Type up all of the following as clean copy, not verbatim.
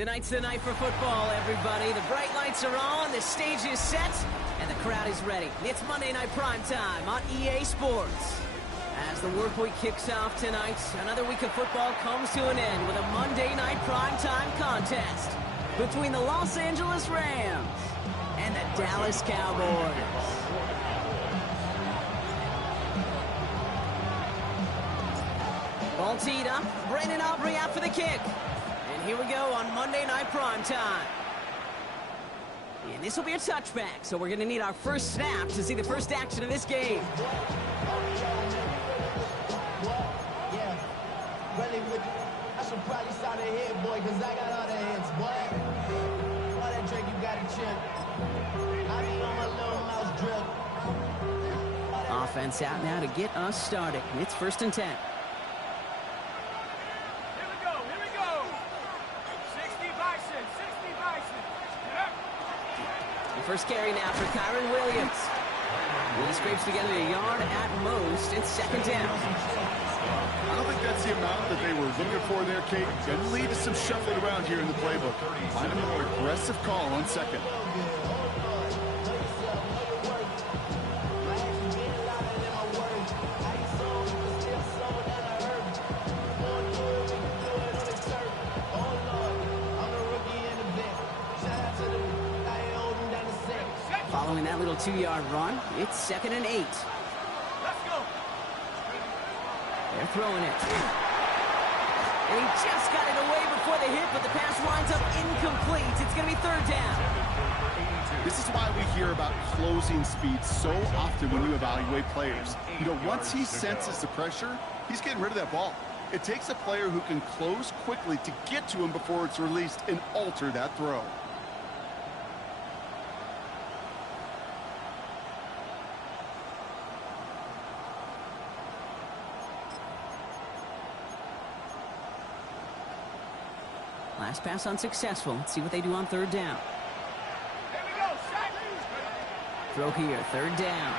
Tonight's the night for football, everybody. The bright lights are on, the stage is set, and the crowd is ready. It's Monday Night Prime Time on EA Sports. As the work week kicks off tonight, another week of football comes to an end with a Monday Night Prime Time contest between the Los Angeles Rams and the Dallas Cowboys. Ball teed up, Brandon Aubrey out for the kick. And here we go on Monday Night Prime Time. And this will be a touchback, so we're going to need our first snap to see the first action of this game. I should probably start a hit, boy, because I got all the hits, boy. All that drink, you got a chip. I be on my little mouse drip. Offense out now to get us started. It's 1st and 10. Here we go. 60 Bison. The first carry now for Kyron Williams. He scrapes together a yard at most. It's 2nd down. I don't think that's the amount that they were looking for there, Kate. Going to lead to some shuffling around here in the playbook. Find a more aggressive call on 2nd. Following that little 2-yard run, it's 2nd and 8. Let's go. They're throwing it. And he just got it away before the hit, but the pass winds up incomplete. It's going to be 3rd down. This is why we hear about closing speed so often when you evaluate players. You know, once he senses the pressure, he's getting rid of that ball. It takes a player who can close quickly to get to him before it's released and alter that throw. Last pass unsuccessful. Let's see what they do on 3rd down. Here we go. Throw here, 3rd down.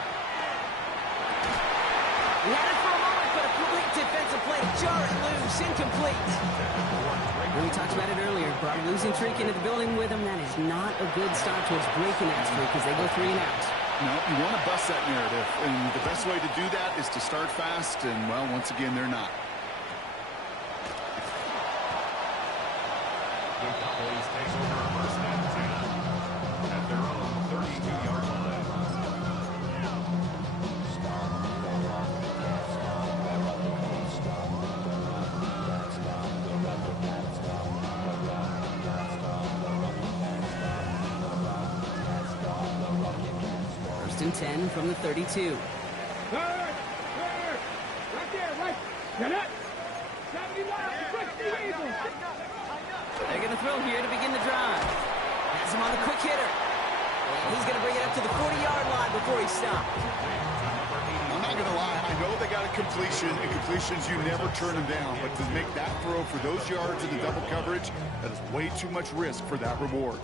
He had it for a moment, but a complete defensive play to jar it loose, incomplete. Well, we talked about it earlier. Brought a losing streak into the building with him. That is not a good start towards breaking that streak as they go 3 and out. No, you want to bust that narrative, and the best way to do that is to start fast, and, well, once again, they're not. The Cowboys takes over 1st and 10 at their own 32-yard line. First and 10 from the 32. Right there, right. Get it. 70 miles. They're going to throw here to begin the drive. Has him on the quick hitter. And he's going to bring it up to the 40-yard line before he stops. I'm not going to lie. I know they got a completion, and completions, you never turn them down. But to make that throw for those yards in the double coverage, that is way too much risk for that reward.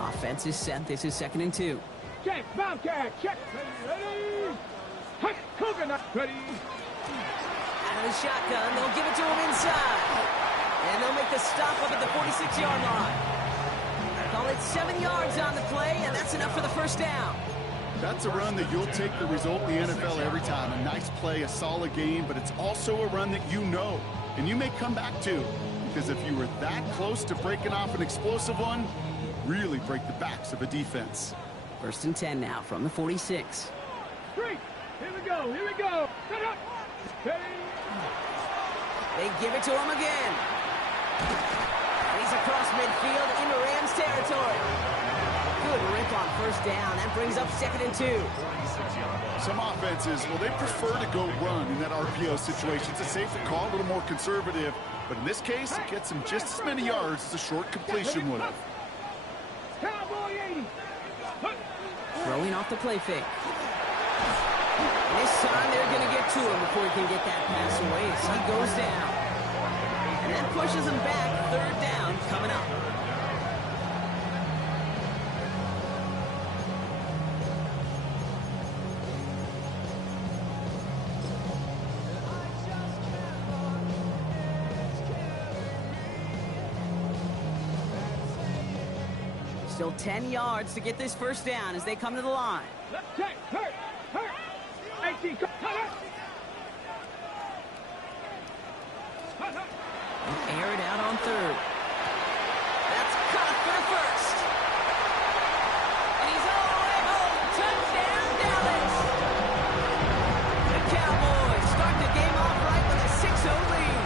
Offense is set. This is 2nd and 2. Check, Bobcat, check. Ready. Hut, coconut, ready. Out of the shotgun, they'll give it to him inside. And they'll make the stop up at the 46-yard line. Call it 7 yards on the play, and that's enough for the 1st down. That's a run that you'll take the result in the NFL every time. A nice play, a solid game, but it's also a run that you know, and you may come back to. Because if you were that close to breaking off an explosive one, really break the backs of a defense. 1st and 10 now from the 46. Here we go. Set up. Ready. They give it to him again. And he's across midfield into Rams territory. Good rip on 1st down. That brings up 2nd and 2. Some offenses, well, they prefer to go run in that RPO situation. It's a safer call, a little more conservative. But in this case, it gets them just as many yards as a short completion would have. Cowboy 80. Throwing off the play fake. This time they're going to get to him before he can get that pass away as he goes down. And that pushes him back. 3rd down coming up. Still 10 yards to get this first down as they come to the line. Let's check. Hurt. 18. Cut it. Air it out on third. That's caught for the first. And he's all the way home. Touchdown, Dallas. The Cowboys start the game off right with a 6-0 lead.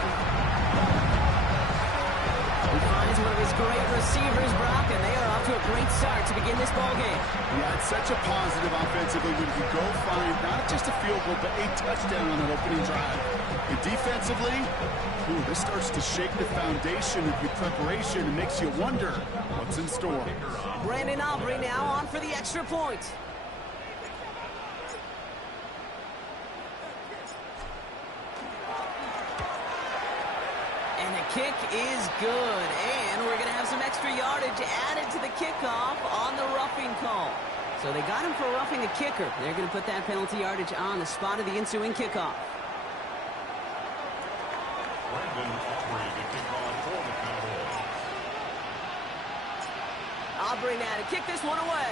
He finds one of his great receivers, Brock, and they are off to a great start to begin this ball game. Yeah, it's such a positive offensively when you go find not just a field goal, but a touchdown on that opening drive. And defensively, this starts to shake the foundation of your preparation and makes you wonder what's in store. Brandon Aubrey now on for the extra point. And the kick is good. And we're going to have some extra yardage added to the kickoff on the roughing call. So they got him for roughing the kicker. They're going to put that penalty yardage on the spot of the ensuing kickoff. Brandon Aubrey to kick off for the Cowboys. Aubrey now to kick this one away.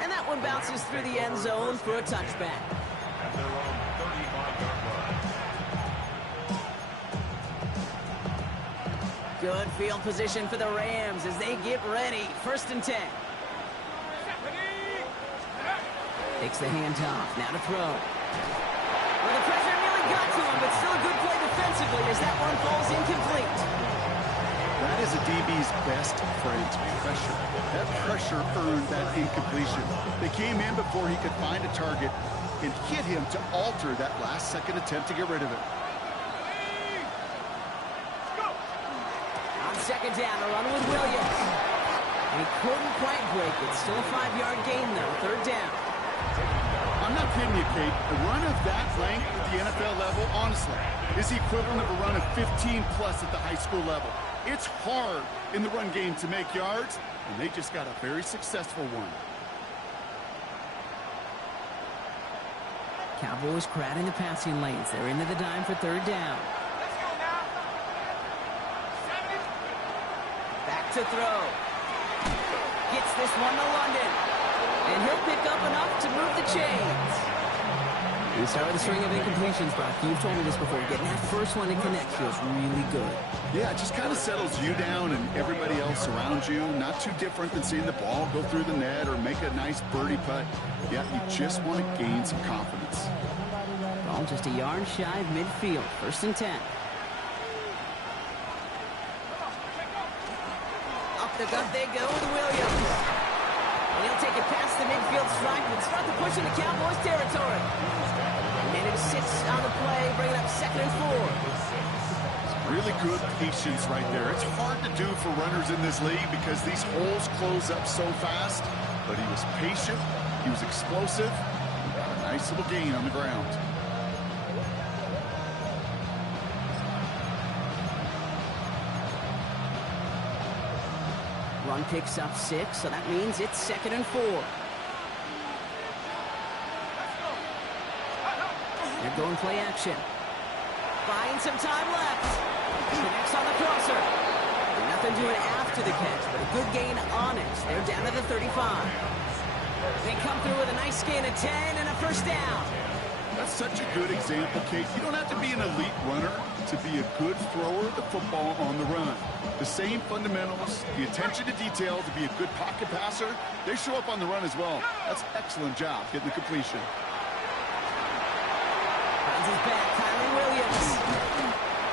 And that one bounces through the end zone for a touchback. At their own 35-yard line. Good field position for the Rams as they get ready. 1st and 10. Takes the handoff. Now to throw. Well, the pressure nearly got to him, but still a good play defensively as that one falls incomplete. That is a DB's best friend, pressure. That pressure earned that incompletion. They came in before he could find a target and hit him to alter that last-second attempt to get rid of it. On 2nd down, a run with Williams. And he couldn't quite break it. Still a 5-yard gain, though. 3rd down. I'm not kidding you, Kate. A run of that length at the NFL level, honestly, is the equivalent of a run of 15-plus at the high school level. It's hard in the run game to make yards, and they just got a very successful one. Cowboys crowding the passing lanes. They're into the dime for 3rd down. Back to throw. Gets this one to London. And he'll pick up enough to move the chains. We start with a string of incompletions, Brock. You've told me this before. Getting that first one to connect feels really good. Yeah, it just kind of settles you down and everybody else around you. Not too different than seeing the ball go through the net or make a nice birdie putt. Yeah, you just want to gain some confidence. Ball just a yard shy of midfield. 1st and 10. Up the gut they go with Williams. And he'll take it past the midfield stripe and start the push into Cowboys territory. And 6 on the play, bringing up 2nd and 4. Really good patience right there. It's hard to do for runners in this league because these holes close up so fast. But he was patient, he was explosive, and got a nice little gain on the ground. Run picks up 6, so that means it's 2nd and 4. They're going play action. Buying some time left. Connects on the crosser. Nothing doing after the catch, but a good gain on it. They're down to the 35. They come through with a nice gain of 10 and a 1st down. That's such a good example, Kate. You don't have to be an elite runner to be a good thrower of the football on the run. The same fundamentals, the attention to detail to be a good pocket passer, they show up on the run as well. That's an excellent job getting the completion. Runs his back, Kylan Williams.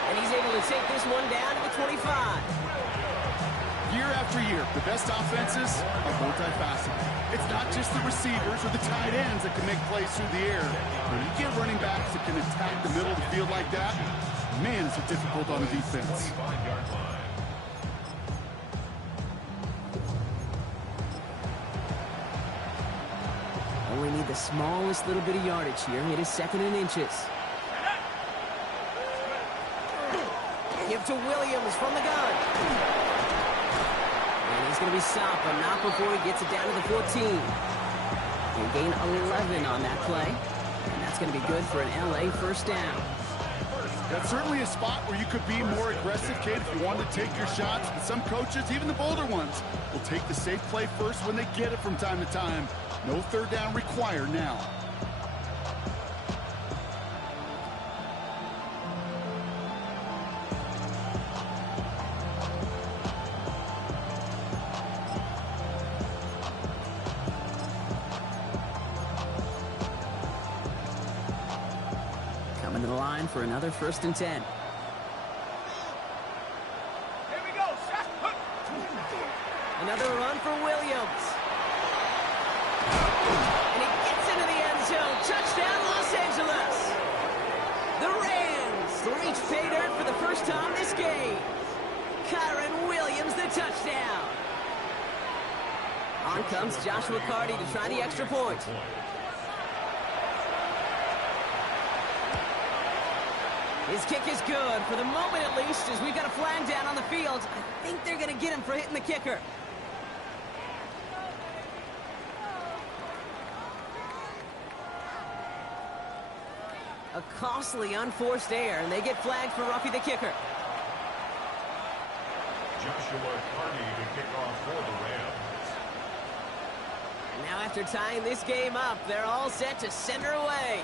And he's able to take this one down to the 25. Year after year, the best offenses are multifaceted. It's not just the receivers or the tight ends that can make plays through the air. When you get running backs that can attack the middle of the field like that, man, is it difficult on the defense. 25-yard line. Only need the smallest little bit of yardage here. It is 2nd and inches. Give to Williams from the gun. And he's going to be stopped, but not before he gets it down to the 14. He'll gain 11 on that play. And that's going to be good for an LA 1st down. That's certainly a spot where you could be more aggressive, kid, if you wanted to take your shots. But some coaches, even the bolder ones, will take the safe play first when they get it from time to time. No third down required now. Coming to the line for another 1st and 10. Here we go. Another run for Williams. And he gets into the end zone. Touchdown, Los Angeles. The Rams reach pay dirt for the first time this game. Kyron Williams, the touchdown. On comes Joshua Carty to try the extra point. His kick is good, for the moment at least, as we've got a flag down on the field. I think they're going to get him for hitting the kicker. A costly unforced error, and they get flagged for roughing the kicker. Joshua Carty to kick off for the Rams. And now after tying this game up, they're all set to send her away.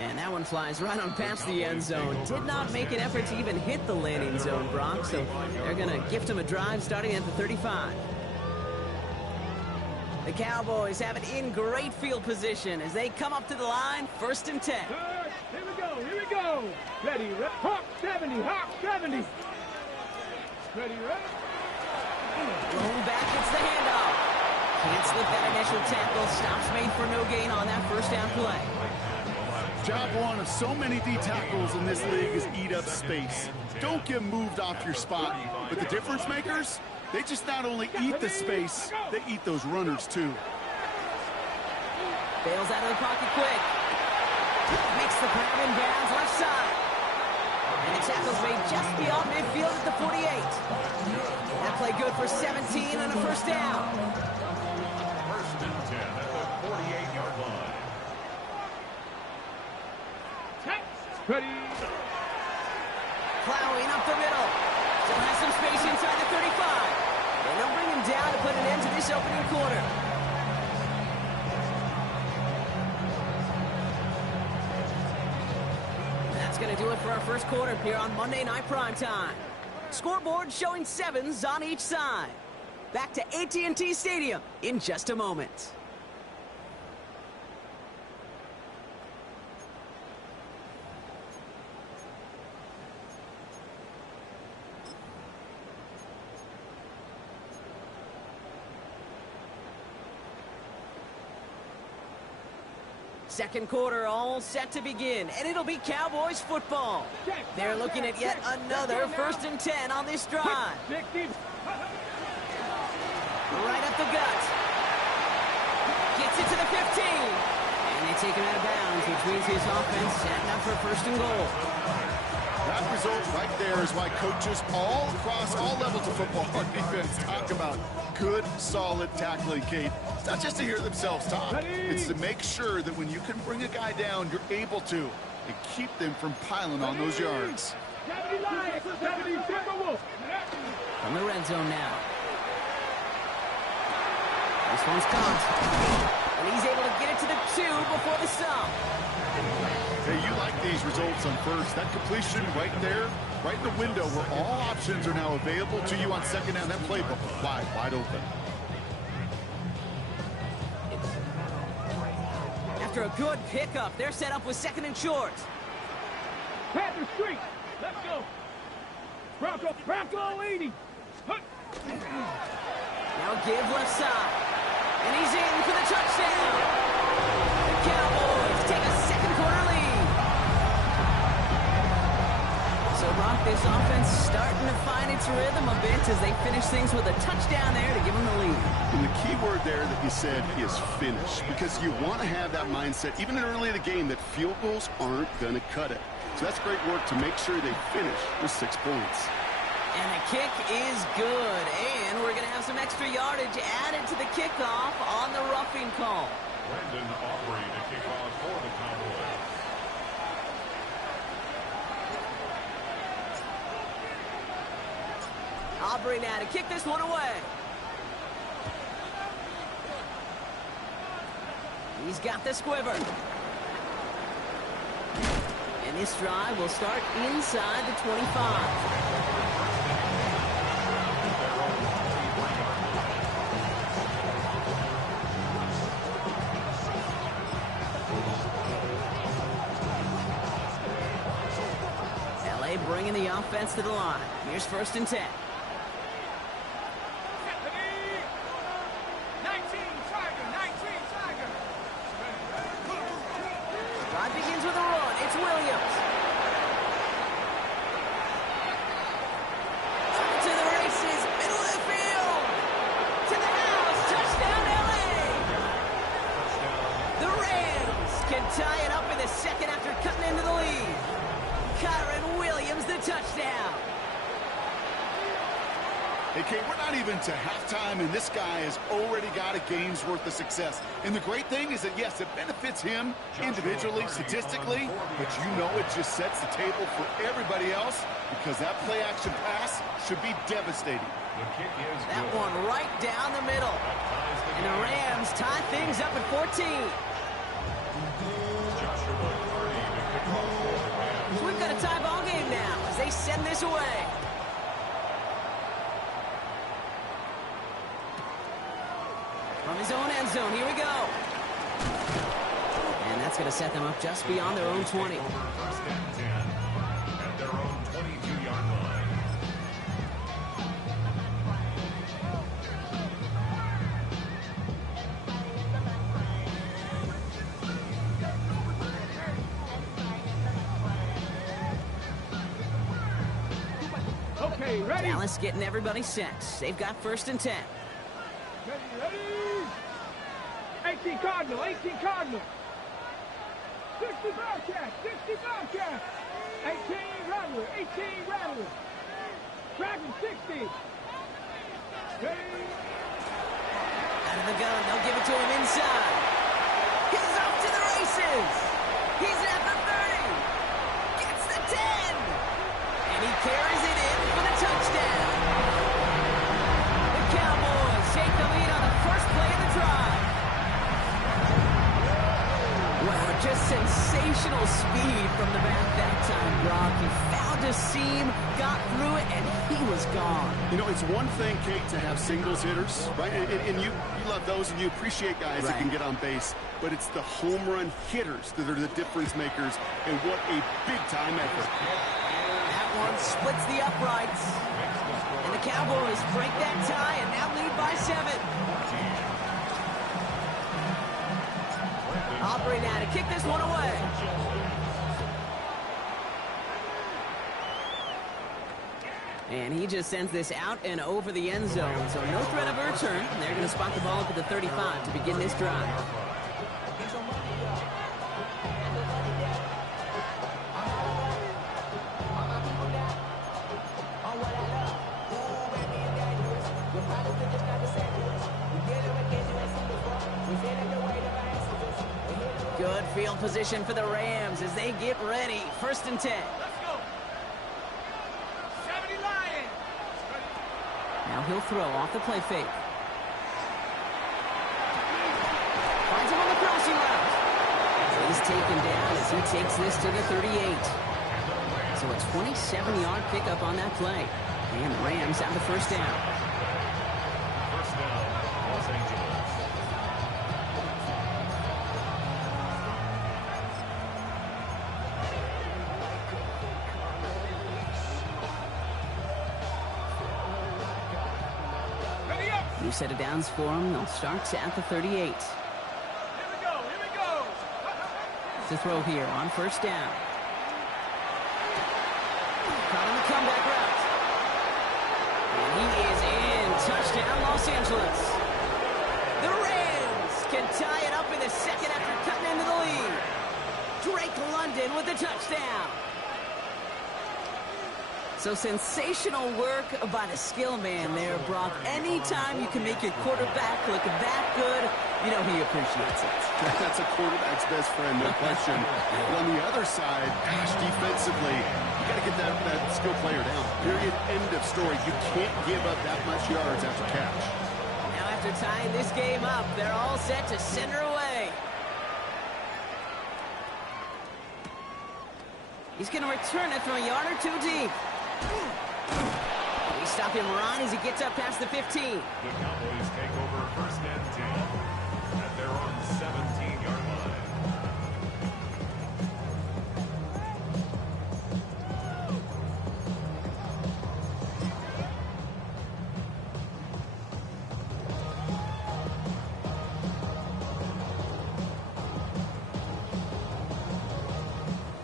And that one flies right on past the end zone. Did not make an effort to even hit the landing zone, Brock, so they're going to gift him a drive starting at the 35. The Cowboys have it in great field position as they come up to the line, 1st and 10. Here we go, here we go. Ready, Hawk 70, Hawk 70. Ready, Going back, it's the handoff. Can't slip that initial tackle. Stops made for no gain on that 1st down play. Job one of so many D tackles in this league is eat up space. Don't get moved off your spot. But the difference makers, they just not only eat the space, they eat those runners too. Bails out of the pocket quick. Makes the grab in bounds left side. And the tackle's made just beyond midfield at the 48. That play good for 17 on a 1st down. 1st and 10 at the 48-yard line. Ready. Plowing up the middle. Still has some space inside the 35. And they'll bring him down to put an end to this opening quarter. That's going to do it for our 1st quarter here on Monday Night Primetime. Scoreboard showing 7s on each side. Back to AT&T Stadium in just a moment. Second quarter all set to begin, and it'll be Cowboys football. They're looking at yet another 1st and 10 on this drive. Right up the gut. Gets it to the 15. And they take him out of bounds, which means his offense setting up for 1st and goal. That result right there is why coaches all across all levels of football and defense talk about good, solid tackling, Kate. It's not just to hear themselves talk. It's to make sure that when you can bring a guy down, you're able to, and keep them from piling on those yards. From the red zone now. This one's caught. And he's able to get it to the 2 before the stop. Hey, you like these results on 1st. That completion right there, right in the window where all options are now available to you on 2nd down. That playbook wide open. After a good pickup, they're set up with 2nd and short. Panther Street, let's go. Bronco 80. Now give left side. And he's in for the touchdown. The Cowboys take a 2nd quarter lead. So, Brock, this offense starting to find its rhythm a bit as they finish things with a touchdown there to give them the lead. And the key word there that you said is finish, because you want to have that mindset, even early in the game, that field goals aren't going to cut it. So that's great work to make sure they finish with 6 points. And the kick is good, and we're going to have some extra yardage added to the kickoff on the roughing call. Brandon Aubrey to kick off for the Cowboys. Aubrey now to kick this one away. He's got the squiver. And this drive will start inside the 25. Bringing the offense to the line. Here's 1st and 10. 19, Tiger, 19, Tiger. Drive begins with a run. It's Williams. To the races, middle of the field. To the house, touchdown LA. The Rams can tie it up in the second after cutting into the lead. Kyron Williams, the touchdown. Hey, Kate, we're not even to halftime, and this guy has already got a game's worth of success. And the great thing is that, yes, it benefits him individually, statistically, but you know it just sets the table for everybody else because that play-action pass should be devastating. That one right down the middle. And the Rams tie things up at 14. So we've got a tie ball game now as they send this away. From his own end zone, here we go. And that's going to set them up just beyond their own 20. First and 10 at their own 22-yard line. Okay, ready? Dallas getting everybody set. They've got 1st and 10. Ready? 18 Cardinal, 18 Cardinal. 60 Bobcat, 60 Bobcat. 18 Rattler, 18 Rattler. Dragon 60. Ready? Out of the gun, they'll give it to him inside. He's off to the races. He's at the 30. Gets the 10. And he carries it in for the touchdown. The Cowboys take the lead on the first play of the drive. Wow, just sensational speed from the back that time, Brock. He found a seam, got through it, and he was gone. You know, it's one thing, Kate, to have singles hitters, right? And you love those, and you appreciate guys that can get on base. But it's the home run hitters that are the difference makers, and what a big-time effort. That one splits the uprights. And the Cowboys break that tie and now lead by 7. Aubrey now to kick this one away. And he just sends this out and over the end zone. So no threat of a return. They're going to spot the ball up at the 35 to begin this drive. Good field position for the Rams as they get ready. 1st and 10. Let's go. 70 Lions. Now he'll throw off the play fake. Finds him on the crossing route. He's taken down as he takes this to the 38. So a 27-yard pickup on that play. And the Rams have the 1st down. First down, Los Angeles. Ready up. New set of downs for him. They'll start at the 38. Here we go. Here we go. To throw here on 1st down. Caught on the comeback route. And he is in. Touchdown, Los Angeles. The Rams can tie it up in the second after cutting into the lead. Drake London with the touchdown. So sensational work by the skill man there, Brock. Anytime you can make your quarterback look that good, you know he appreciates it. That's a quarterback's best friend, no question. But on the other side, gosh, defensively, you got to get that skill player down. Period. End of story. You can't give up that much yards after catch. Now after tying this game up, they're all set to send her away. He's going to return it from a yard or two deep. We stop him right as he gets up past the 15. The Cowboys take over first and 10 at their own 17-yard line.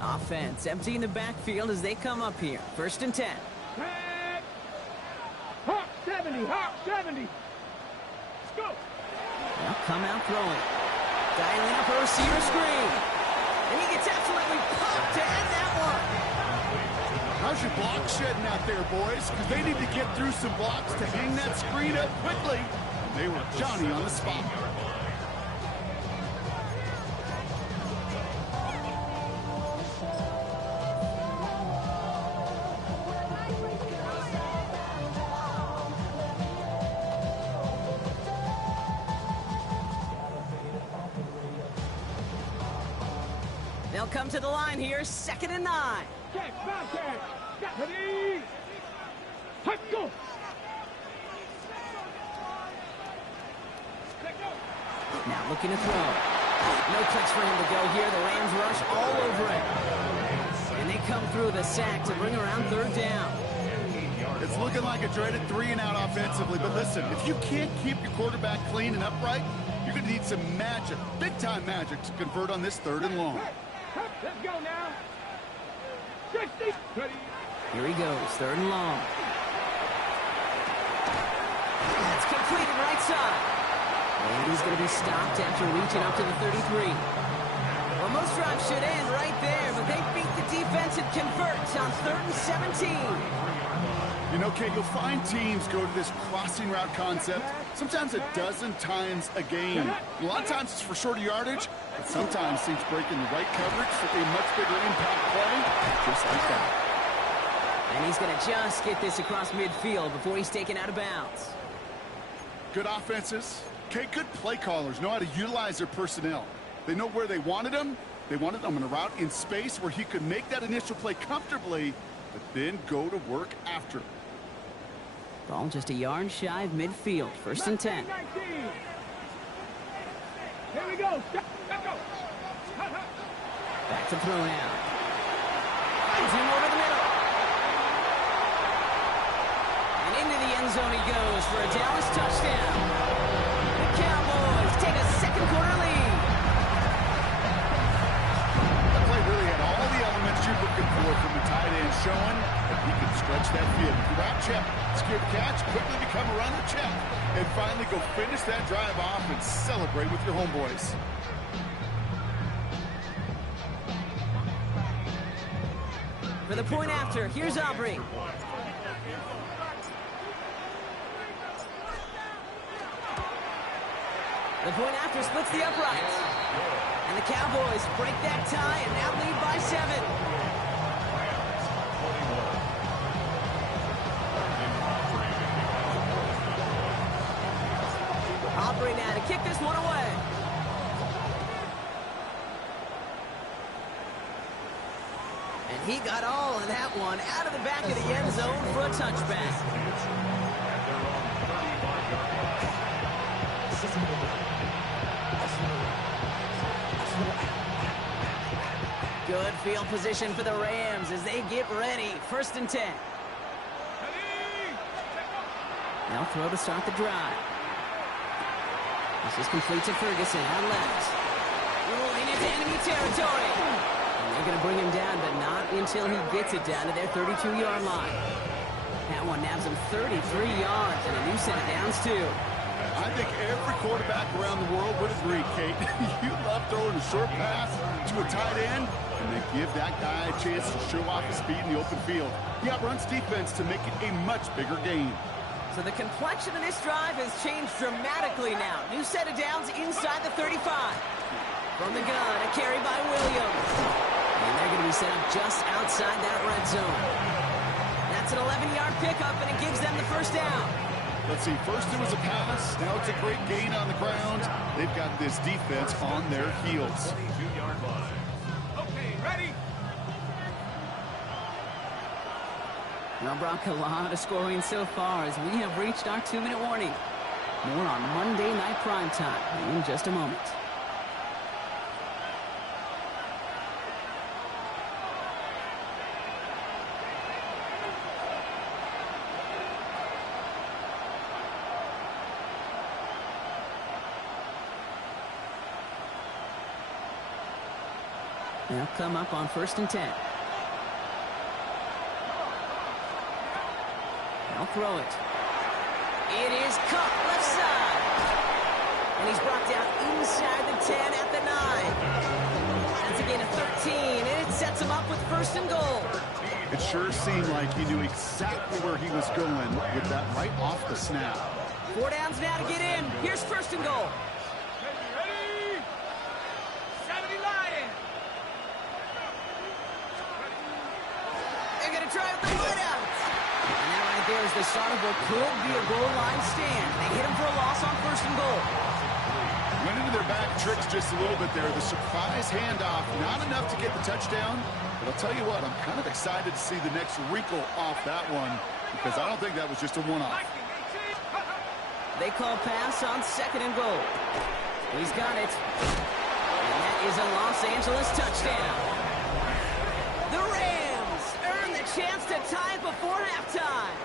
Offense emptying the backfield as they come up here. First and 10. Head. Hawk 70, Hawk 70. Let's go. Now come out throwing. Dialing up a receiver screen. And he gets absolutely pumped to end that one. How's your block shedding out there, boys? Because they need to get through some blocks to hang that screen up quickly. They were Johnny on the spot. They'll come to the line here, 2nd and 9. Catch, catch. Got ready. Let's go. Let go. Now looking to throw. No place for him to go here. The Rams rush all over it. And they come through the sack to bring around 3rd down. It's looking like a dreaded 3-and-out offensively, but listen, if you can't keep your quarterback clean and upright, you're going to need some magic, big-time magic, to convert on this 3rd and long. Let's go now. 60. Ready. Here he goes, 3rd and long. That's completed right side. And he's going to be stopped after reaching up to the 33. Well, most drives should end right there, but they beat the defense and convert on 3rd and 17. You know, Kate, you'll find teams go to this crossing route concept sometimes a dozen times a game. A lot of times it's for shorter yardage, but sometimes teams break in the right coverage for a much bigger impact play, just like that. And he's going to just get this across midfield before he's taken out of bounds. Good offenses. Kate, good play callers know how to utilize their personnel. They know where they wanted them. They wanted them in a route in space where he could make that initial play comfortably, but then go to work after. Ball just a yard shy of midfield. 1st and 10. 19. Here we go. Let's go. Back to throw now. Finds him over the middle. And into the end zone he goes for a Dallas touchdown. The Cowboys take a 2nd quarter lead. That play really had all the elements you're looking for from the tight end, showing that he can stretch that field. Route check, secure the catch, quickly become a runner check, and finally go finish that drive off and celebrate with your homeboys. For the point after, here's Aubrey. The point after splits the uprights. And the Cowboys break that tie and now lead by 7. Aubrey now to kick this one away. And he got all of that one out of the back of the end zone for a touchback. Good field position for the Rams as they get ready. 1st and 10. They'll throw to start the drive. This is complete to Ferguson out left. Rolling into enemy territory. And they're going to bring him down, but not until he gets it down to their 32-yard line. That one nabs him 33 yards and a new set of downs, too. I think every quarterback around the world would agree, Kate. You love throwing a short pass to a tight end, and they give that guy a chance to show off his speed in the open field. He outruns defense to make it a much bigger game. So the complexion of this drive has changed dramatically now. New set of downs inside the 35. From the gun, a carry by Williams. And they're going to be set up just outside that red zone. That's an 11-yard pickup, and it gives them the first down. Let's see, first it was a pass, now it's a great gain on the ground. They've got this defense on their heels. 22-yard line. Okay, ready? Now, Brock, a lot of scoring so far as we have reached our 2-minute warning. More on Monday Night Primetime in just a moment. They'll come up on 1st and 10. They'll throw it. It is caught left side. And he's brought down inside the 10 at the 9. That's a gain of 13, and it sets him up with 1st and goal. It sure seemed like he knew exactly where he was going with that right off the snap. 4 downs now to get in. Here's 1st and goal. Ready? 70 Lions. They're going to try with the wideout. And that right there is the start of what could be a goal line stand. They hit him for a loss on 1st and goal. Went into their back tricks just a little bit there. The surprise handoff, not enough to get the touchdown. But I'll tell you what, I'm kind of excited to see the next wrinkle off that one because I don't think that was just a one-off. They call pass on 2nd and goal. He's got it. And that is a Los Angeles touchdown. The Rams earn the chance to tie it before halftime.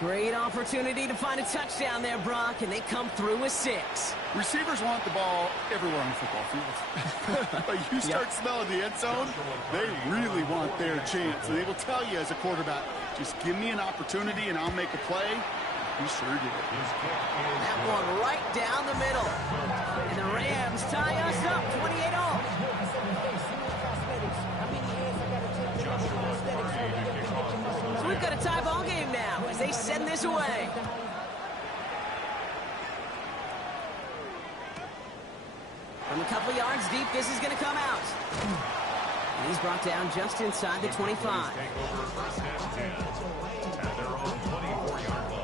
Great opportunity to find a touchdown there, Brock, and they come through with 6. Receivers want the ball everywhere on the football field. But you start smelling the end zone, they really want their chance. And they will tell you as a quarterback, just give me an opportunity and I'll make a play. He sure did. That one right down the middle. And the Rams tie us up 28-all. So we've got a tie ball game now as they send this away. From a couple yards deep, this is going to come out. And he's brought down just inside the 25. Take over 1st and 10 at their own 24-yard line.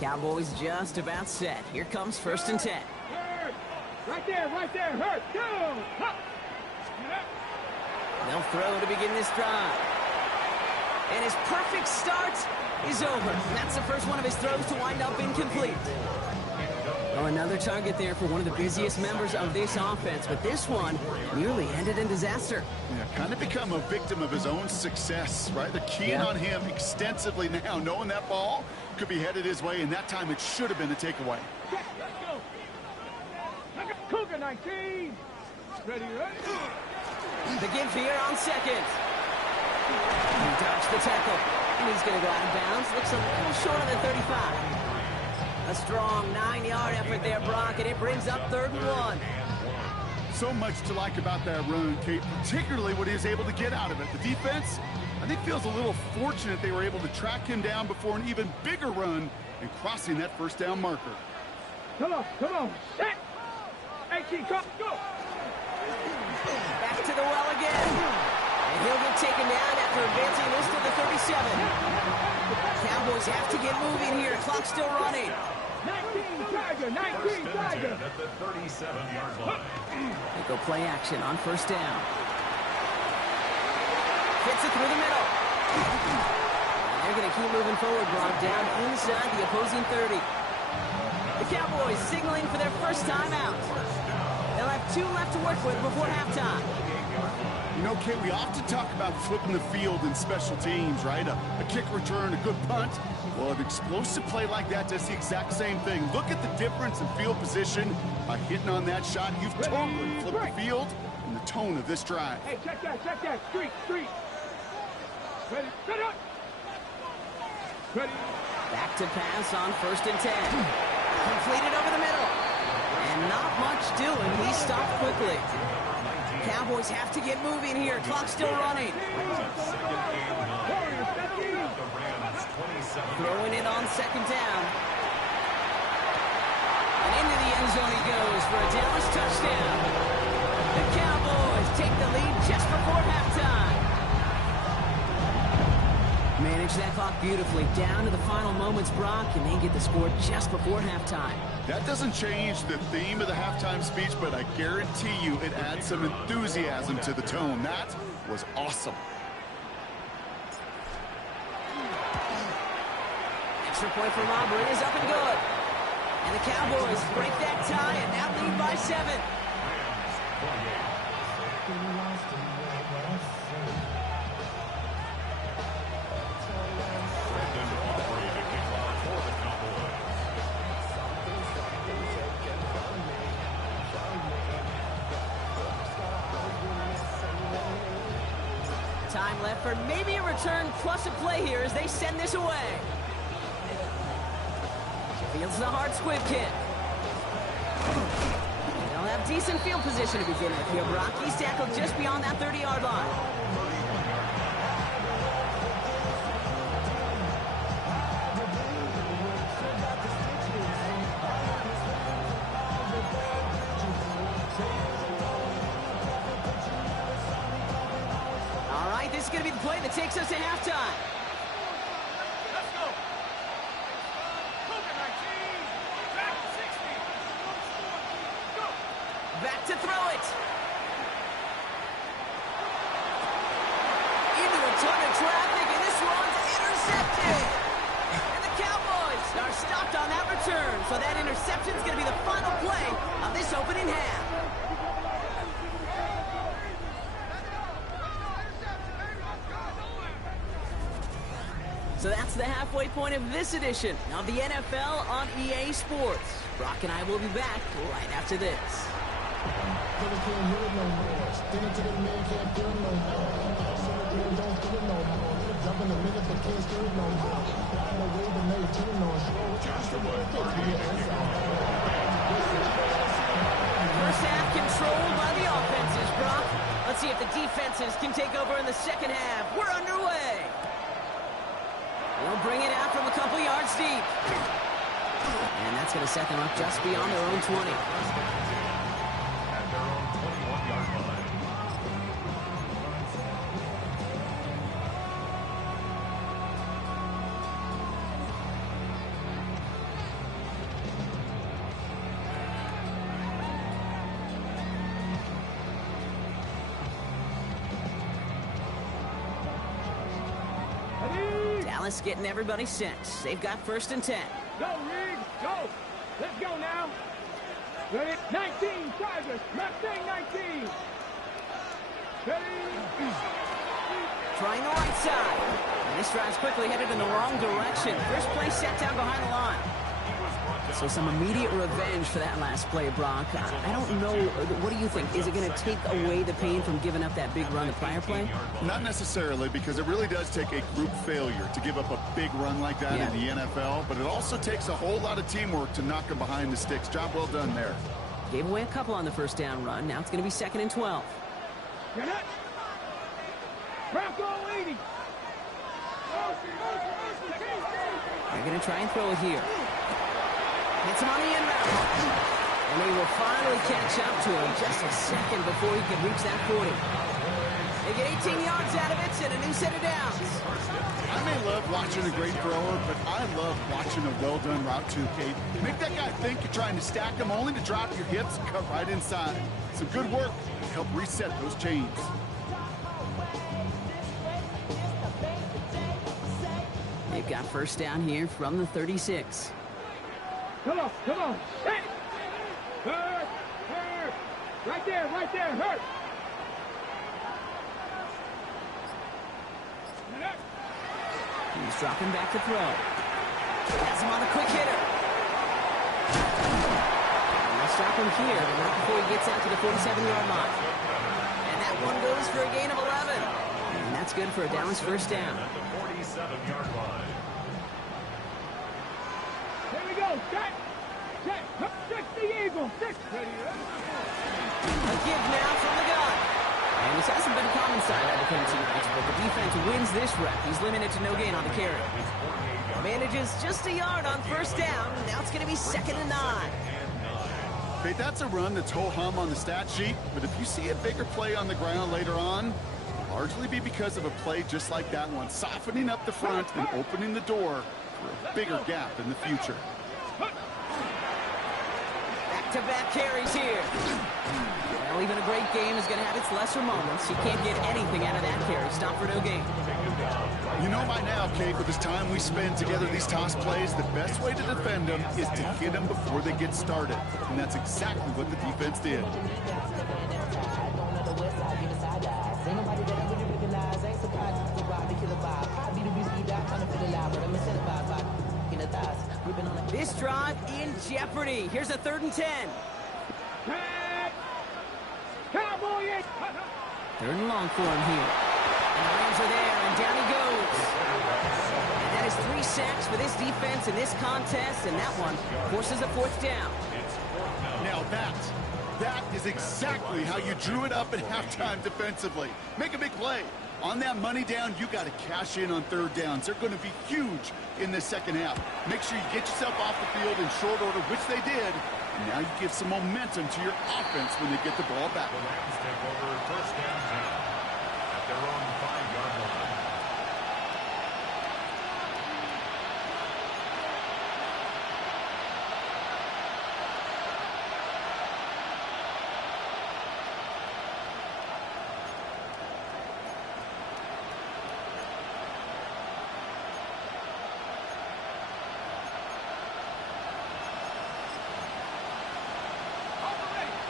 Cowboys just about set. Here comes 1st and 10. Hurt. Right there, hurt. Go. Hop. Get up. They'll throw to begin this drive. And his perfect start is over. That's the first one of his throws to wind up incomplete. Oh, another target there for one of the busiest members of this offense, but this one nearly ended in disaster. Yeah, kind of become a victim of his own success, right? They're keying on him extensively now, knowing that ball could be headed his way, and that time it should have been a takeaway. Let's go. Cougar 19. Ready? The give here on 2nd. He dodged the tackle, and he's going to go out of bounds. Looks a little short of the 35. A strong 9-yard effort there, Brock, and it brings up 3rd and 1. So much to like about that run, Kate, particularly what he was able to get out of it. The defense, I think, feels a little fortunate they were able to track him down before an even bigger run and crossing that 1st down marker. Come on. Set. 18, go. Back to the well again. And he'll get taken down after advancing this to the 37. Cowboys have to get moving here. Clock still running. 19 Tiger. At the 37-yard line. They go play action on 1st down. Fits it through the middle. They're going to keep moving forward, Brock, down inside the opposing 30. The Cowboys signaling for their first timeout. They'll have 2 left to work with before halftime. You know, Kate, we often talk about flipping the field in special teams, right? A kick return, a good punt. Well, an explosive play like that does the exact same thing. Look at the difference in field position. By hitting on that shot, you've totally flipped the field and the tone of this drive. Hey, check that, street. Ready, set up. Ready. Back to pass on 1st and 10. Completed over the middle. And not much doing. He stopped quickly. Cowboys have to get moving here. Clock's still running. Throwing it on 2nd down. And into the end zone he goes for a Dallas touchdown. The Cowboys take the lead just before halftime. Manage that clock beautifully down to the final moments, Brock, and they get the score just before halftime. That doesn't change the theme of the halftime speech, but I guarantee you it adds some enthusiasm to the tone. That was awesome. Extra point from Auburn is up and good. And the Cowboys break that tie and now lead by 7. Time left for maybe a return plus a play here as they send this away. Fields the hard squib kick. They'll have decent field position to begin with here. Brock, he's tackled just beyond that 30-yard line. All right, this is going to be the play that takes us to halftime. Back to throw it. Into a ton of traffic, and this one's intercepted. And the Cowboys are stopped on that return, so that interception's going to be the final play of this opening half. So that's the halfway point of this edition of the NFL on EA Sports. Brock and I will be back right after this. First half controlled by the offenses, Brock. Let's see if the defenses can take over in the second half. We're underway. They'll bring it out from a couple yards deep. And that's going to set them up just beyond their own 20. At their own 21-yard line. Dallas getting everybody set. They've got 1st and 10. Go, Riggs, go. Let's go now. Ready? 19, Tigers. Mustang 19. Ready? Trying the right side. And this drive's quickly headed in the wrong direction. First play set down behind the line. So some immediate revenge for that last play, Brock. I don't know. What do you think? Is it going to take away the pain from giving up that big run the prior play? Not necessarily, because it really does take a group failure to give up a big run like that in the NFL, but it also takes a whole lot of teamwork to knock them behind the sticks. Job well done there. Gave away a couple on the first down run. Now it's going to be 2nd and 12. You're not. Bronco 80. They're going to try and throw it here. Hits him on the end route. And they will finally catch up to him just a second before he can reach that 40. They get 18 yards out of it and a new set of downs. I may love watching a great thrower, but I love watching a well-done route too, Kate. Make that guy think you're trying to stack him only to drop your hips and cut right inside. Some good work to help reset those chains. They've got 1st down here from the 36. Come on. Hey! Hurt! Right there, hurt! He's dropping back to throw. Has him on a quick hitter. And they'll stop him here, but not before he gets out to the 47-yard line. And that one goes for a gain of 11. And that's good for a Dallas first down. At the 47-yard line. Here we go. Set. Six the Eagle. Six. Ready. A give now from the gun. And this hasn't been a common side of the defense tonight, but the defense wins this rep. He's limited to no gain on the carry. Manages just a yard on first down. Now it's going to be 2nd and 9. Okay, that's a run that's ho-hum on the stat sheet, but if you see a bigger play on the ground later on, it'll largely be because of a play just like that one, softening up the front and opening the door for a bigger gap in the future. Back-to-back carries here. Well, even a great game is going to have its lesser moments. He can't get anything out of that carry. Stop for no gain. You know by now, Kate, with this time we spend together these toss plays, the best way to defend them is to hit them before they get started. And that's exactly what the defense did. This drive in jeopardy. Here's a 3rd and 10. Cowboy. 3rd and long for him here. And the Rams are there, and down he goes. And that is 3 sacks for this defense in this contest, and that one forces a 4th down. Now that is exactly how you drew it up at halftime defensively. Make a big play. On that money down, you got to cash in on 3rd downs. They're going to be huge in the second half. Make sure you get yourself off the field in short order, which they did. And now you give some momentum to your offense when they get the ball back. The Rams take over first down 10 at their own 5-yard line.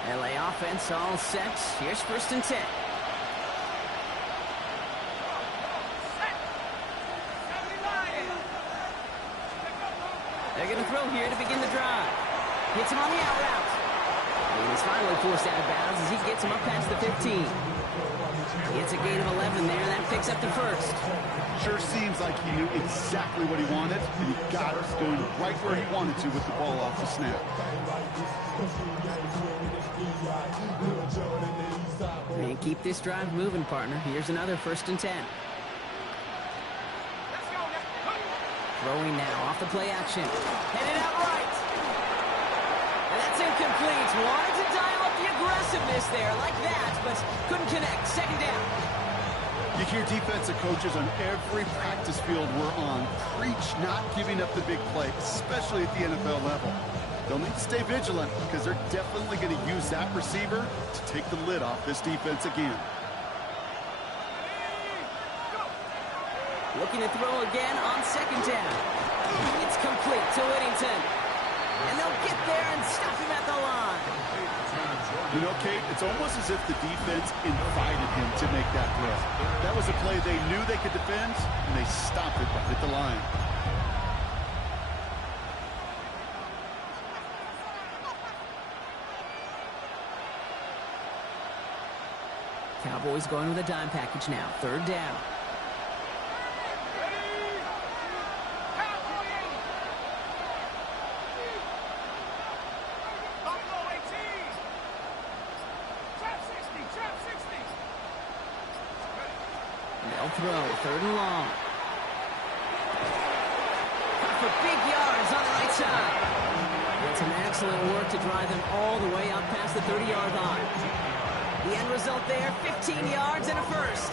LA offense all set. Here's 1st and 10. They're going to throw here to begin the drive. Hits him on the out route. And he's finally forced out of bounds as he gets him up past the 15. It's a gain of 11 there. That picks up the 1st. Sure seems like he knew exactly what he wanted, and he got it going right where he wanted to with the ball off the snap. And keep this drive moving, partner. Here's another 1st and 10. Throwing now off the play action. Headed out right. And that's incomplete. Wanted to dial up the aggressiveness there like that, but couldn't connect. 2nd down. You hear defensive coaches on every practice field we're on preach not giving up the big play, especially at the NFL level. They'll need to stay vigilant because they're definitely going to use that receiver to take the lid off this defense again. Looking to throw again on 2nd down. It's complete to Whittington. And they'll get there and stop him at the line. You know, Kate, it's almost as if the defense invited him to make that throw. That was a play they knew they could defend, and they stopped it right at the line. Cowboys going with a dime package now. 3rd down. They'll throw. 3rd and long. For big yards on the right side. That's some excellent work to drive them all the way up past the 30-yard line. The end result there, 15 yards and a 1st.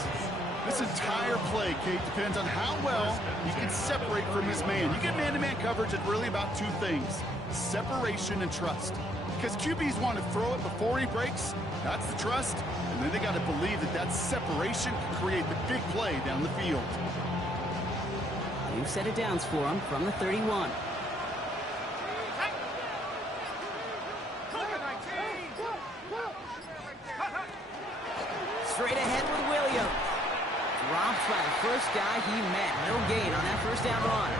This entire play, Kate, depends on how well he can separate from his man. You get man-to-man coverage, it's really about 2 things, separation and trust. Because QBs want to throw it before he breaks, that's the trust, and then they got to believe that that separation can create the big play down the field. New set of downs for him from the 31. Straight ahead with Williams. Dropped by the first guy he met. No gain on that 1st down run.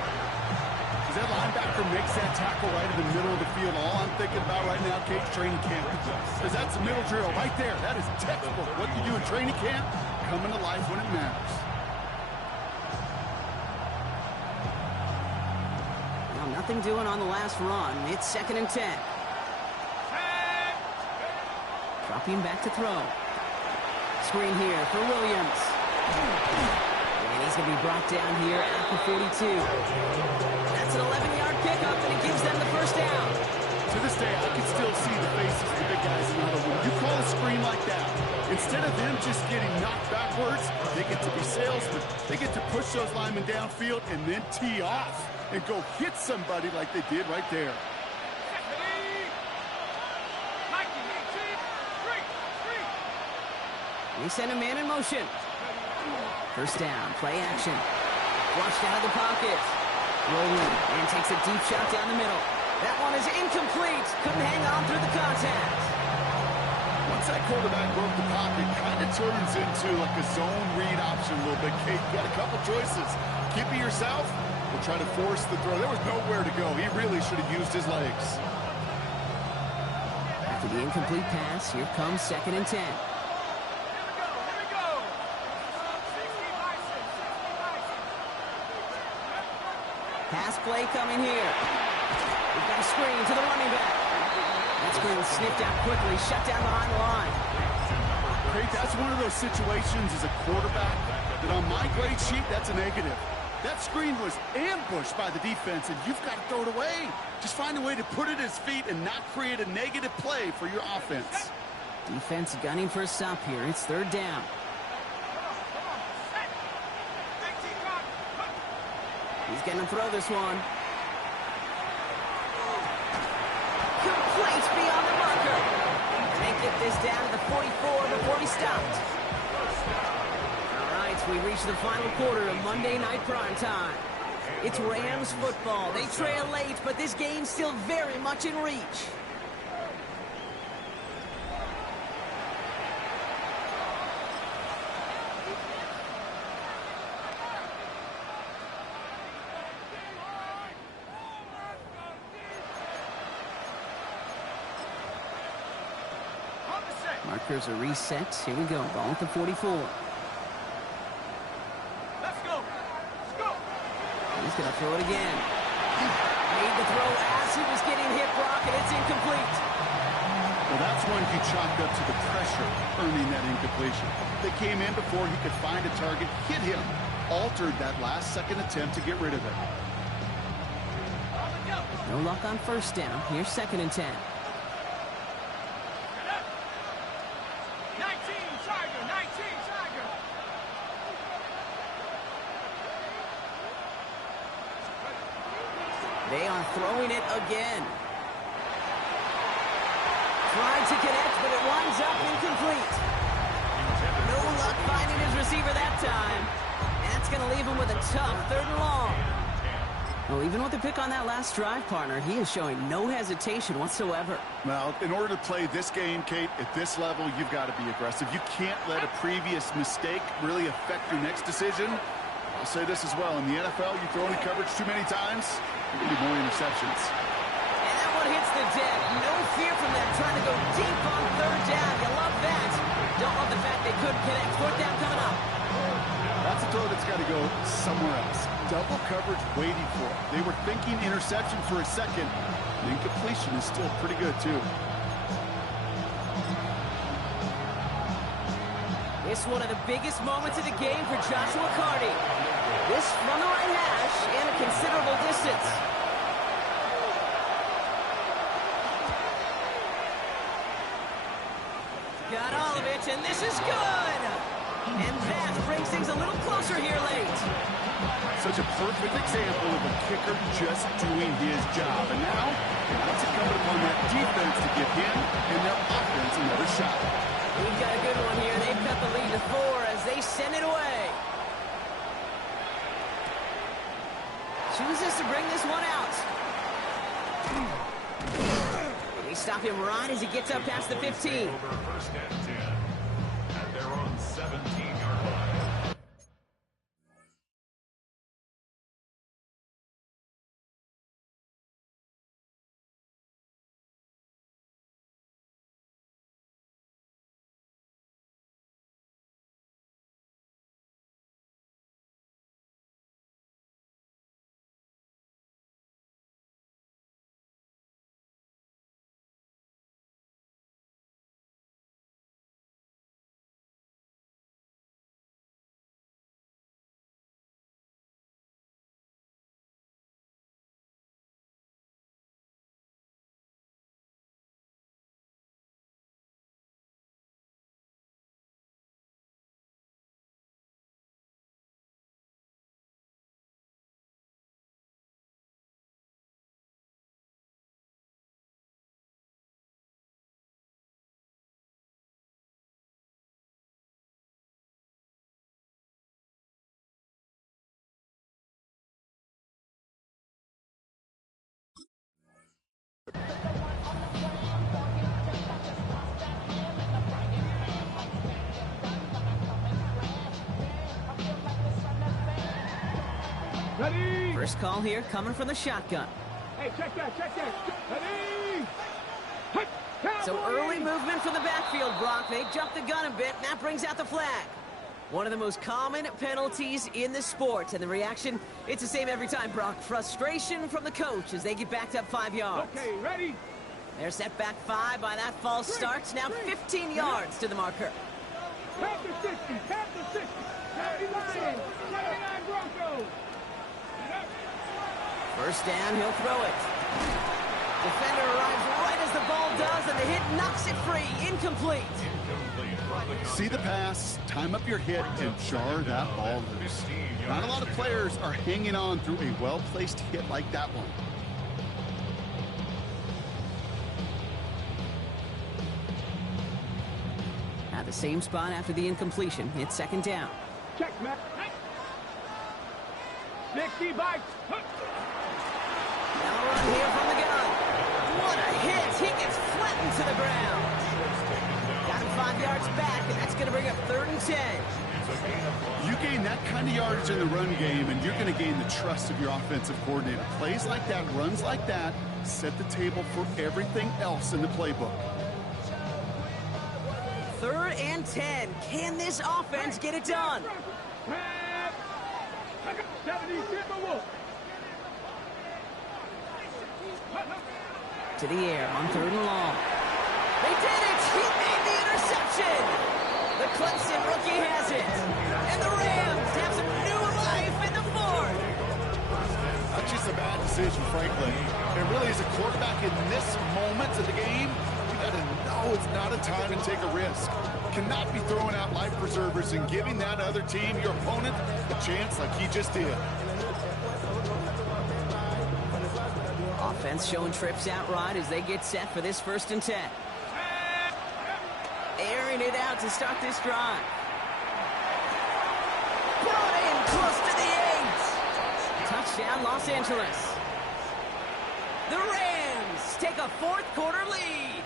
As that linebacker makes that tackle right in the middle of the field, all I'm thinking about right now, Kate, training camp. Because that's a middle drill right there. That is textbook. What you do in training camp, coming to life when it matters. Well, nothing doing on the last run. It's 2nd and 10. Dropping back to throw. Screen here for Williams. And he's going to be brought down here at the 42. That's an 11-yard pickup, and it gives them the first down. To this day, I can still see the faces of the big guys in the huddle. When you call a screen like that, instead of them just getting knocked backwards, they get to be salesmen. They get to push those linemen downfield and then tee off and go hit somebody like they did right there. They send a man in motion. First down, play action. Flushed out of the pocket. Rolling and takes a deep shot down the middle. That one is incomplete. Couldn't hang on through the contact. Once that quarterback broke the pocket, kind of turns into like a zone read option a little bit. Kate, you got a couple choices. Keep it yourself or try to force the throw. There was nowhere to go. He really should have used his legs. After the incomplete pass, here comes 2nd and 10. Pass play coming here. We've got a screen to the running back. That screen sniffed out quickly, shut down behind the line. Craig, that's one of those situations as a quarterback that on my grade sheet, that's a negative. That screen was ambushed by the defense, and you've got to throw it away. Just find a way to put it at his feet and not create a negative play for your offense. Defense gunning for a stop here. It's 3rd down. He's going to throw this one. Complete beyond the marker. And they get this down to the 44 before he stopped. All right, we reach the final quarter of Monday Night Primetime. It's Rams football. They trail late, but this game's still very much in reach. Markers are reset. Here we go. Ball at the 44. Let's go. Let's go. He's going to throw it again. Made the throw as he was getting hit, Brock, and it's incomplete. Well, that's one he chalked up to the pressure earning that incompletion. They came in before he could find a target, hit him, altered that last-second attempt to get rid of it. No luck on first down. Here's 2nd and 10. 19 Tiger. They are throwing it again. Tried to connect, but it winds up incomplete. No luck finding his receiver that time. And that's going to leave him with a tough 3rd and long. Well, even with the pick on that last drive, partner, he is showing no hesitation whatsoever. Well, in order to play this game, Kate, at this level, you've got to be aggressive. You can't let a previous mistake really affect your next decision. I'll say this as well. In the NFL, you throw into coverage too many times, you're going to be more interceptions. And that one hits the deck. No fear from them trying to go deep on 3rd down. You love that. Don't love the fact they couldn't connect. 4th down coming up. That's a throw that's got to go somewhere else. Double coverage waiting for it. They were thinking interception for a second. The incompletion is still pretty good, too. It's one of the biggest moments of the game for Joshua Carty. This from the right hash and a considerable distance. Got all of it, and this is good. And that brings things a little closer here late. Such a perfect example of a kicker just doing his job. And now, it's incumbent upon that defense to give him and their offense another shot. We've got a good one here. They've cut the lead to 4 as they send it away. Chooses to bring this one out. They stop him right as he gets up past the 15. First and 10 at their own 17. Ready. First call here coming from the shotgun. Hey, check that, check that. Ready. So early movement from the backfield, Brock. They jumped the gun a bit, and that brings out the flag. One of the most common penalties in the sport, and the reaction, it's the same every time, Brock. Frustration from the coach as they get backed up 5 yards. Okay, ready. They're set back 5 by that false start. Now 15 yards to the marker. Past the 60, past the 60. 79, 79 Broncos. First down, he'll throw it. Defender arrives right as the ball does, and the hit knocks it free. Incomplete. See the pass, time up your hit, and jar that ball loose. Not a lot of players are hanging on through a well-placed hit like that one. At the same spot after the incompletion, it's second down. Check, Matt. 60 bites. Now a run here from the gun. What a hit! He gets flattened to the ground. Got him 5 yards back, and that's going to bring up 3rd and 10. You gain that kind of yardage in the run game, and you're going to gain the trust of your offensive coordinator. Plays like that, runs like that, set the table for everything else in the playbook. 3rd and 10. Can this offense get it done? 70 Timberwolves. To the air on 3rd and long. They did it! He made the interception! The Clemson rookie has it. And the Rams have some new life in the 4th. Not just a bad decision, Franklin. And really, as a quarterback in this moment of the game, you got to know it's not a time to take a risk. Cannot be throwing out life preservers and giving that other team, your opponent, a chance like he just did. Offense showing trips outright as they get set for this 1st and 10. Airing it out to start this drive. Brought in close to the 8. Touchdown, Los Angeles. The Rams take a 4th quarter lead.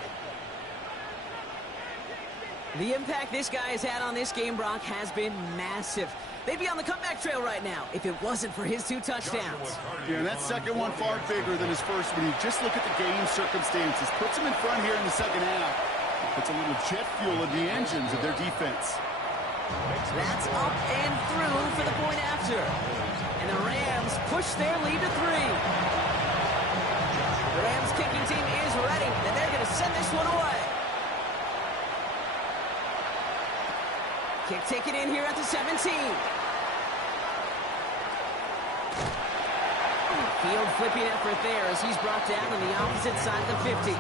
The impact this guy has had on this game, Brock, has been massive. They'd be on the comeback trail right now if it wasn't for his 2 touchdowns. Yeah, and that second one far bigger than his first when you just look at the game circumstances. Puts him in front here in the second half. Puts a little jet fuel in the engines of their defense. That's up and through for the point after. And the Rams push their lead to 3. The Rams kicking team is ready, and they're going to send this one away. Kick taken in here at the 17. Field flipping effort there as he's brought down on the opposite side of the 50.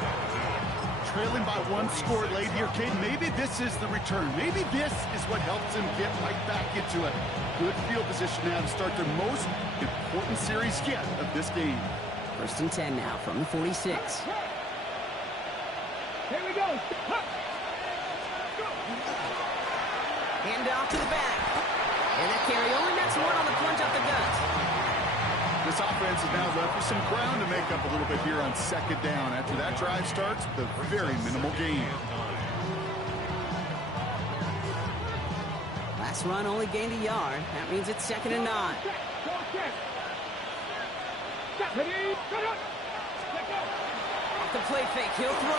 Trailing by 1 score late here, Kate. Maybe this is the return. Maybe this is what helps him get right back into it. Good field position now to start their most important series yet of this game. 1st and 10 now from the 46. Here we go. Hand off to the back. And that carry only nets 1 on the plunge up the gut. This offense is now left with some ground to make up a little bit here on 2nd down. After that drive starts, the very minimal gain. Last run only gained a yard. That means it's 2nd and 9. Off the play fake, he'll throw.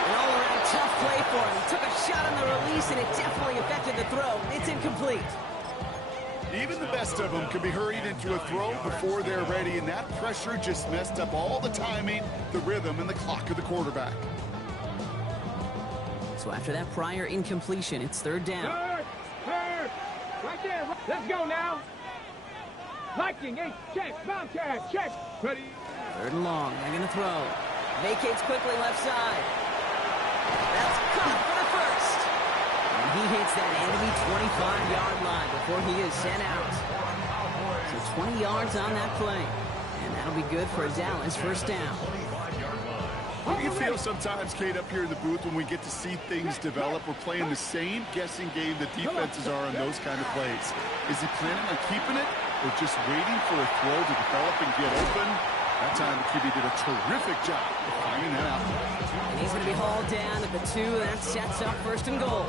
An all-around tough play for him. Took a shot on the release, and it definitely affected the throw. It's incomplete. Even the best of them can be hurried into a throw before they're ready, and that pressure just messed up all the timing, the rhythm, and the clock of the quarterback. So after that prior incompletion, it's 3rd down. Third. Right there. Let's go now. Viking, 8, check. Bobcat, check. Ready. 3rd and long. They're going to throw. Vacates quickly left side. That's caught for the 1st. And he hits that enemy 25-yard line before he is sent out. So 20 yards on that play. And that'll be good for Dallas 1st down. What do you feel sometimes, Kate, up here in the booth when we get to see things develop? We're playing the same guessing game that defenses are on those kind of plays. Is he planning on keeping it or just waiting for a throw to develop and get open? That time the QB did a terrific job of finding that out. And He's going to be hauled down at the 2, and that sets up 1st and goal.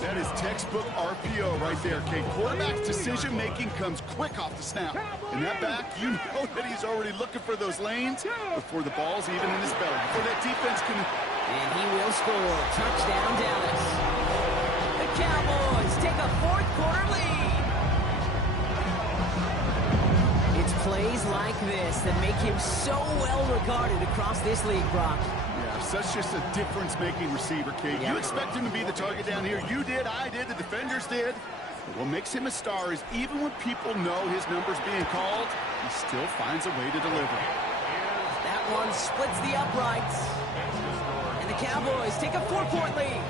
That is textbook RPO right there, Kate. Quarterback's decision-making comes quick off the snap. And that back, you know that he's already looking for those lanes before the ball's even in his belly. Before that defense can... And he will score. Touchdown, Dallas. The Cowboys take a 4th quarter lead. It's plays like this that make him so well regarded across this league, Brock. Yeah, such just a difference-making receiver, Kate. Yep. You expect him to be the target down here. You did, I did, the defenders did. But what makes him a star is even when people know his number's being called, he still finds a way to deliver. That one splits the uprights. And the Cowboys take a 4-point lead.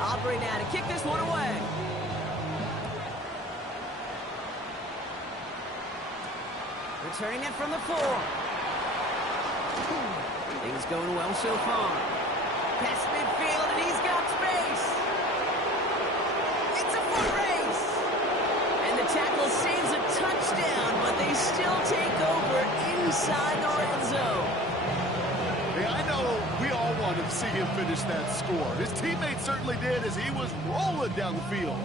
Aubrey now to kick this one away. Returning it from the 4. Things going well so far. Past midfield, and he's got space. It's a foot race. And the tackle saves a touchdown, but they still take over inside the red zone. Hey, I know we all wanted to see him finish that score. His teammates certainly did as he was rolling down the field.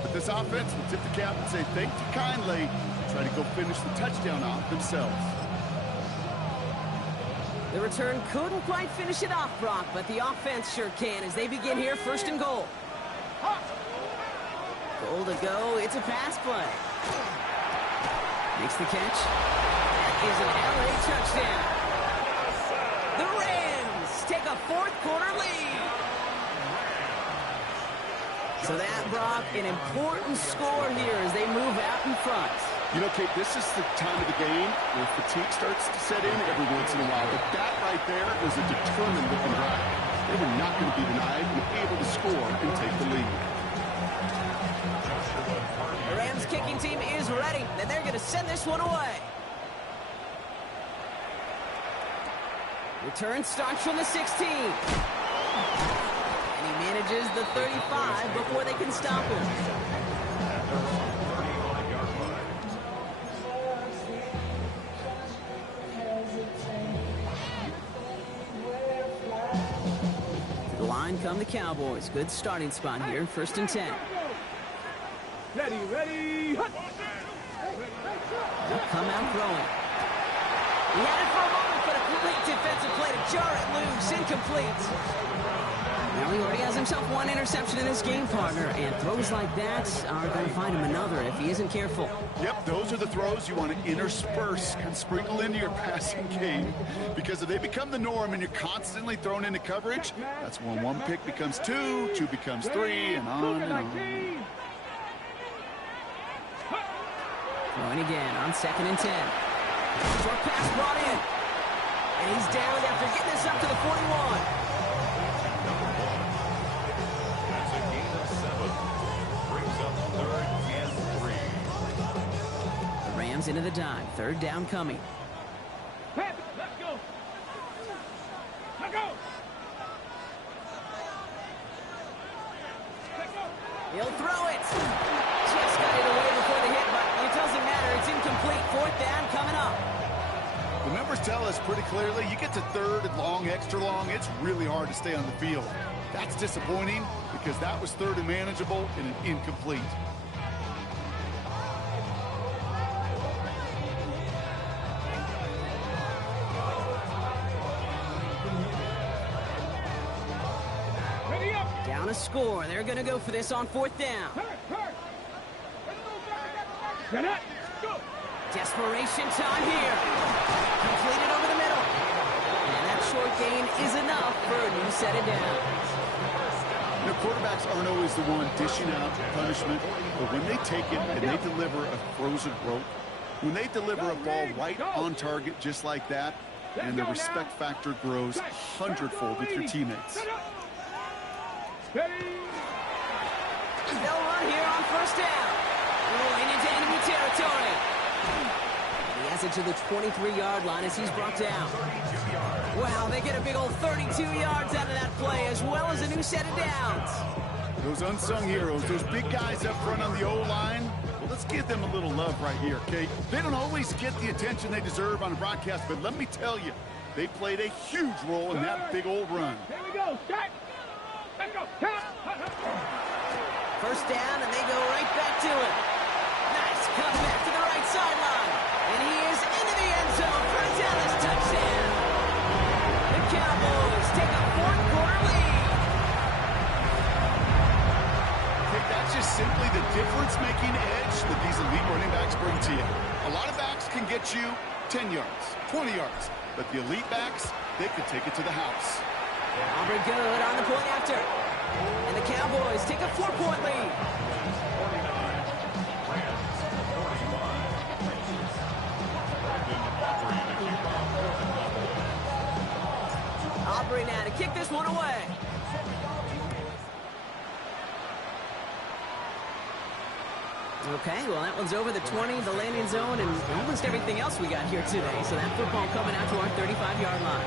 But this offense will tip the cap and say thank you kindly and try to go finish the touchdown off themselves. The return couldn't quite finish it off, Brock, but the offense sure can as they begin here 1st and goal. Goal to go. It's a pass play. Makes the catch. That is an LA touchdown. The Rams take a 4th quarter lead. So that, Brock, an important score here as they move out in front. You know, Kate, this is the time of the game where fatigue starts to set in every once in a while. But that right there was a determined-looking drive. They were not going to be denied and able to score and take the lead. The Rams kicking team is ready, and they're going to send this one away. Return starts from the 16. And he manages the 35 before they can stop him. Come the Cowboys. Good starting spot here, 1st and 10. Ready. They'll come out throwing. He had it for a moment, but a great defensive play to jar it loose. Incomplete. Well, he already has himself one interception in this game, partner, and throws like that are going to find him another if he isn't careful. Yep, those are the throws you want to intersperse and sprinkle into your passing game, because if they become the norm and you're constantly thrown into coverage, that's when 1 pick becomes 2, 2 becomes 3, and on and on. Throwing again on 2nd and 10. Short pass brought in. And he's down after getting this up to the 41. That's a gain of 7. Brings up 3rd and 3. The Rams into the dime. 3rd down coming. Let's go. Let's go. He'll throw it. Just got it away before the hit, but it doesn't matter. It's incomplete. 4th down coming up. The numbers tell us pretty clearly, you get to 3rd and long, extra long, it's really hard to stay on the field. That's disappointing because that was 3rd and manageable and an incomplete. Down a score. They're going to go for this on 4th down. Desperation time here. Completed over the middle. And that short gain is enough for a new set of downs. You know, quarterbacks aren't always the one dishing out punishment, but when they take it and they deliver a frozen rope, when they deliver a ball right on target just like that, and the respect factor grows 100-fold with your teammates. They'll run here on 1st down. Rolling into enemy territory. And he has it to the 23-yard line as he's brought down. Wow, they get a big old 32 yards out of that play, as well as a new set of downs. Those unsung heroes, those big guys up front on the O-line, well, Let's give them a little love right here, okay? They don't always get the attention they deserve on a broadcast, but let me tell you, they played a huge role in that big old run. Here we go. Start. Let's go. Count. First down, and they go right back to it. Nice cut back to the right sideline. And he is into the end zone for a Dallas touchdown. The Cowboys take a fourth-quarter lead. Okay, that's just simply the difference-making edge that these elite running backs bring to you. A lot of backs can get you 10 yards, 20 yards, but the elite backs, they can take it to the house. Aubrey good on the point after. And the Cowboys take a 4-point lead. 49, Rams 45. Aubrey now to kick this one away. Okay, well, that one's over the 20, the landing zone, and almost everything else we got here today. So that football coming out to our 35-yard line.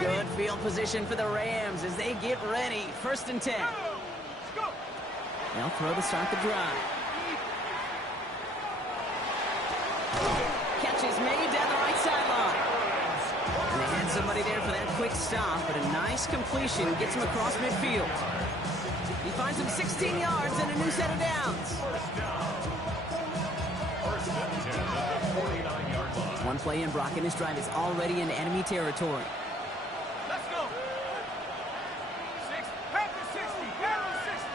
Good field position for the Rams as they get ready. 1st and 10. They'll throw to start the drive. Catch is made down the right sideline. And they had somebody there for that quick stop, but a nice completion gets him across midfield. He finds him 16 yards and a new set of downs. First and 10 at the 49-yard line. One play in, Brock, and his drive is already in enemy territory. Let's go. 60. Back to 60. Back to 60.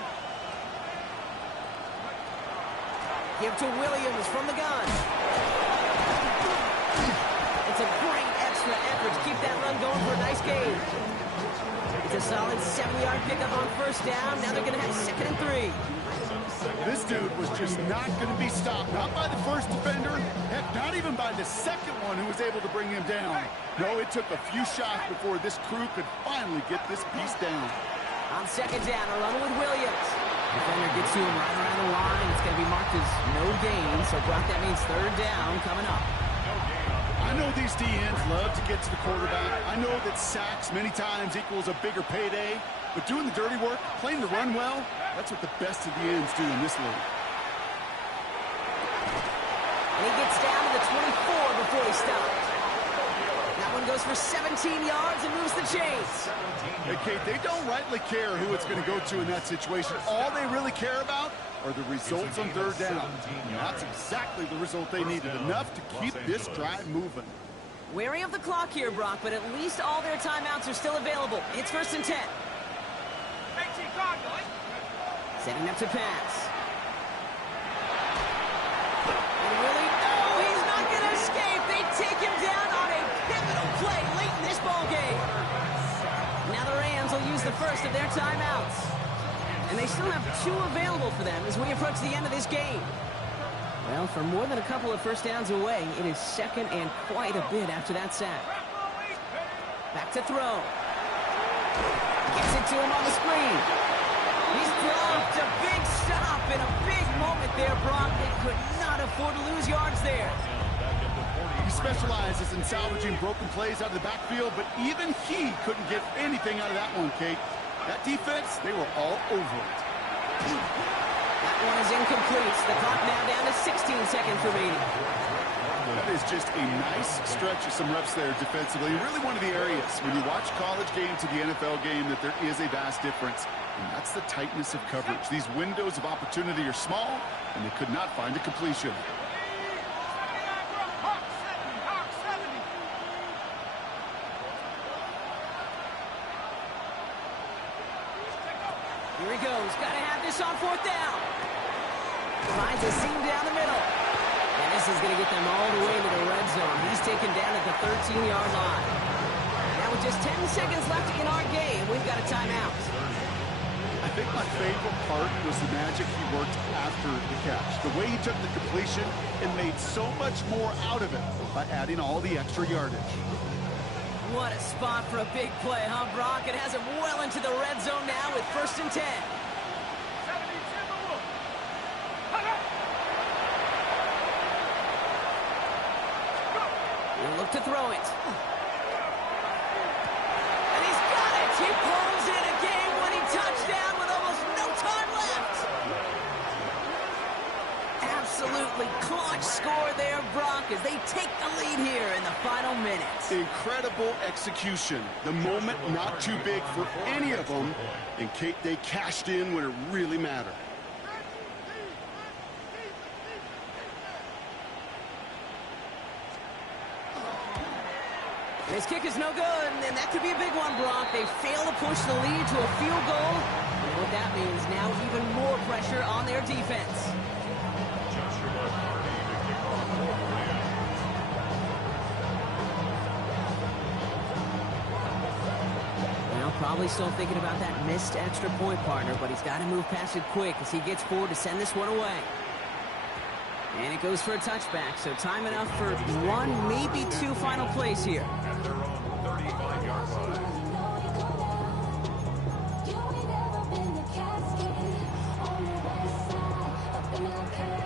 Give to Williams from the gun. It's a great extra effort to keep that run going for a nice gain. It's a solid 7-yard pickup on 1st down. Now they're going to have 2nd and 3. This dude was just not going to be stopped. Not by the first defender. Heck, not even by the second one who was able to bring him down. No, it took a few shots before this crew could finally get this beast down. On 2nd down, a run with Williams. Defender gets to him right around the line. It's going to be marked as no gain. So, Brock, that means 3rd down coming up. I know these DNs love to get to the quarterback. I know that sacks many times equals a bigger payday. But doing the dirty work, playing the run well, that's what the best of the ends do in this league. And he gets down to the 24 before he stops. That one goes for 17 yards and moves the chains. Hey, Kate, they don't rightly care who it's going to go to in that situation. All they really care about are the results on 3rd down. And that's exactly the result they needed, enough to keep this drive moving. Wary of the clock here, Brock, but at least all their timeouts are still available. It's 1st and 10. Setting up to pass. And Willie, no, he's not going to escape. They take him down on a pivotal play late in this ball game. Now the Rams will use the first of their timeouts. And they still have 2 available for them as we approach the end of this game. Well, for more than a couple of 1st downs away, it is 2nd and quite a bit after that sack. Back to throw. Gets it to him on the screen. He's dropped a big stop in a big moment there, Brock. They could not afford to lose yards there. He specializes in salvaging broken plays out of the backfield, but even he couldn't get anything out of that one, Kate. That defense, they were all over it. That one is incomplete. The clock now down to 16 seconds remaining. That is just a nice stretch of some reps there defensively. Really one of the areas when you watch college game to the NFL game that there is a vast difference. And that's the tightness of coverage. These windows of opportunity are small, and they could not find a completion. Here he goes. Got to have this on 4th down. Finds a seam down the middle. And this is going to get them all the way to the red zone. He's taken down at the 13-yard line. Now with just 10 seconds left in our game, we've got a timeout. I think my favorite part was the magic he worked after the catch. The way he took the completion and made so much more out of it by adding all the extra yardage. What a spot for a big play, huh, Brock? It has him well into the red zone now with 1st and 10. He'll look to throw it. take the lead here in the final minutes. Incredible execution. The moment not too big for any of them, and Kate, they cashed in when it really mattered. This kick is no good, and that could be a big one, Brock. They fail to push the lead to a field goal. And what that means, now even more pressure on their defense. Well, probably still thinking about that missed extra point, partner, but he's got to move past it quick as he gets forward to send this one away. And it goes for a touchback, so time enough for one, maybe two final plays here. At their own 35-yard line.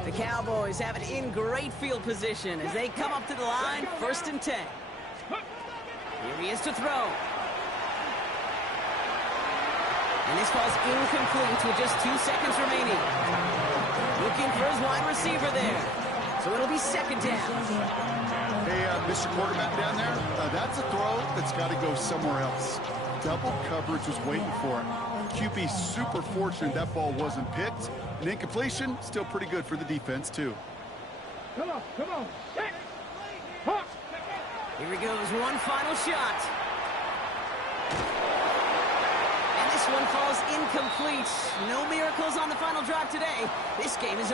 The Cowboys have it in great field position as they come up to the line, 1st and 10. Here he is to throw. And this ball's incomplete with just 2 seconds remaining. Looking for his wide receiver there. So it'll be 2nd down. Hey, Mr. Quarterback down there, that's a throw that's got to go somewhere else. Double coverage was waiting for it. QB super fortunate that ball wasn't picked. An incompletion, still pretty good for the defense, too. Come on, come on. Hey. Hawk. Here he goes, one final shot. And this one falls incomplete. No miracles on the final drive today. This game is over.